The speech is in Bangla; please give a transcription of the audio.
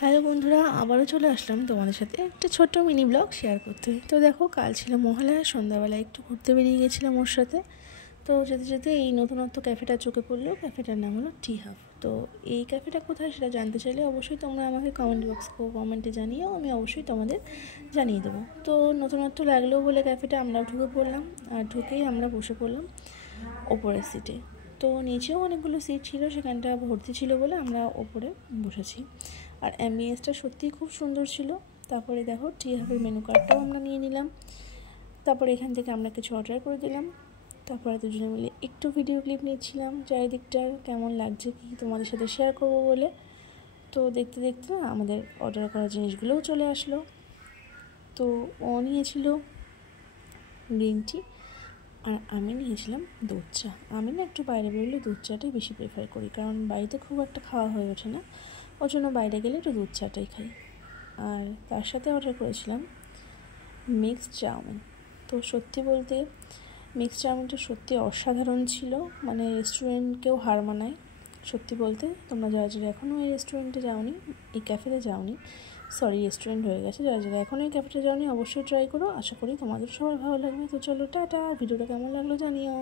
হ্যালো বন্ধুরা, আবারও চলে আসলাম তোমাদের সাথে একটা ছোট্ট মিনি ব্লগ শেয়ার করতে। তো দেখো, কাল ছিল মহালয়া, সন্ধ্যাবেলা একটু ঘুরতে বেরিয়ে গেছিলাম ওর সাথে। তো যেতে যেতে এই নতুনত্ব ক্যাফেটা চোখে পড়লো। ক্যাফেটার নাম হলো টি হাব। তো এই ক্যাফেটা কোথায় সেটা জানতে চাইলে অবশ্যই তোমরা আমাকে কমেন্টে জানিও, আমি অবশ্যই তোমাদের জানিয়ে দেবো। তো নতুনত্ব লাগলো বলে ক্যাফেটা আমরাও ঢুকে পড়লাম, আর ঢুকেই আমরা বসে পড়লাম ওপরের সিটে। তো নিচেও অনেকগুলো সিট ছিল, সেখানটা ভর্তি ছিল বলে আমরা ওপরে বসেছি। আর অ্যাম্বিয়েন্সটা সত্যিই খুব সুন্দর ছিল। তারপরে দেখো, টি হাবের মেনু কার্ডটাও আমরা নিয়ে নিলাম। তারপরে এখান থেকে আমরা কিছু অর্ডার করে দিলাম। তারপরে দুজনে মিলে একটু ভিডিও ক্লিপ নিচ্ছিলাম চারিদিকটা কেমন লাগছে কি তোমাদের সাথে শেয়ার করবো বলে। তো দেখতে দেখতে আমাদের অর্ডার করা জিনিসগুলোও চলে আসলো। তো ও নিয়েছিল গ্রিন টি, আর আমি নিয়েছিলাম দুধ চা। আমি না একটু বাইরে বেরোলে দুধ চাটাই বেশি প্রেফার করি, কারণ বাড়িতে খুব একটা খাওয়া হয়ে ওঠে না, ওর জন্য বাইরে গেলে একটু দুধ চাটাই খাই। আর তার সাথে অর্ডার করেছিলাম মিক্সড চাউমিন। তো সত্যি বলতে মিক্সড চাউমিনটা সত্যি অসাধারণ ছিল, মানে রেস্টুরেন্টকেও হার মানায়। সত্যি বলতে তোমরা যারা যারা এখনও এই রেস্টুরেন্টে যাওনি, এই ক্যাফেতে যাওনি, রেস্টুরেন্ট হয়ে গেছে, যারা যারা এখনও এই ক্যাফেতে যাওনি অবশ্যই ট্রাই করো। আশা করি তোমাদের সবার ভালো লাগবে। তো চলো, টাটা। ভিডিওটা কেমন লাগলো জানিও।